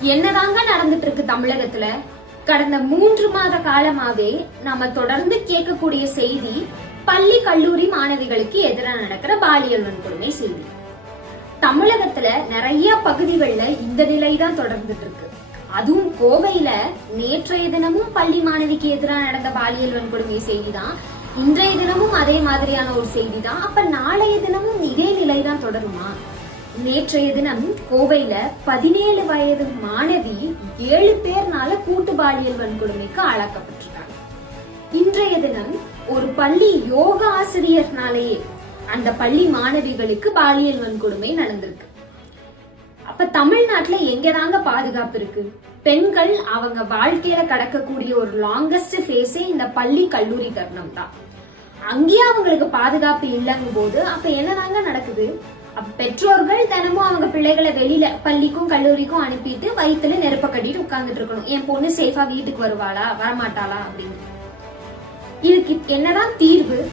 என்னதாங்க நடந்துட்டு இருக்கு தமிழகத்துல? கடந்த மூன்று மாத காலமாவே நாம தொடர்ந்து கேட்கக்கூடிய செய்தி பள்ளி கல்லூரி மாணவிகளுக்கு எதிராக நடக்கிற பாலியல் வன்கொடுமை செய்தி. தமிழகத்துல நிறைய பகுதிகள்ல இந்த நிலை தான் தொடர்ந்துட்டு இருக்கு அதுவும் கோவையில நேற்றைய தினமும் பள்ளி மாணவிக்கு எதிராக நடந்த பாலியல் வன்கொடுமை செய்தி தான் இன்றைய தினமும் அதே மாதிரியான ஒரு செய்தி தான் அப்ப நாளைய தினமும் இதே நிலை தான் தொடருமா? நேற்றைய தினம் கோவையில பதினேழு வயது மாணவி ஏழு பேர்னால கூட்டு பாலியல் வன்கொடுமைக்கு ஆளாக்கப்பட்டிருக்காங்க. இன்றைய தினம் ஒரு பள்ளி யோக ஆசிரியர்னாலேயே அந்த பள்ளி மாணவிகளுக்கு பாலியல் வன்கொடுமை நடந்திருக்கு. அப்ப தமிழ்நாட்டுல எங்கதாங்க பாதுகாப்பு இருக்கு? பெண்கள் அவங்க வாழ்க்கையில கடக்கக்கூடிய ஒரு லாங்கஸ்ட் ஃபேஸே இந்த பள்ளி கல்லூரி தருணம் தான் அங்கேயே அவங்களுக்கு பாதுகாப்பு இல்லைங்கும் போது அப்ப என்னதாங்க நடக்குது? பெற்றோர்கள் தினமும் அவங்க பிள்ளைகளை வெளியில பள்ளிக்கும் கல்லூரிக்கும் அனுப்பிட்டு வயிற்றுல நெருப்ப கட்டிட்டு உட்கார்ந்துட்டு இருக்கணும். என் பொண்ணு சேஃபா வீட்டுக்கு வருவாளா? வரமாட்டாளா? அப்படின்னு. இதுக்கு என்னதான் தீர்வு?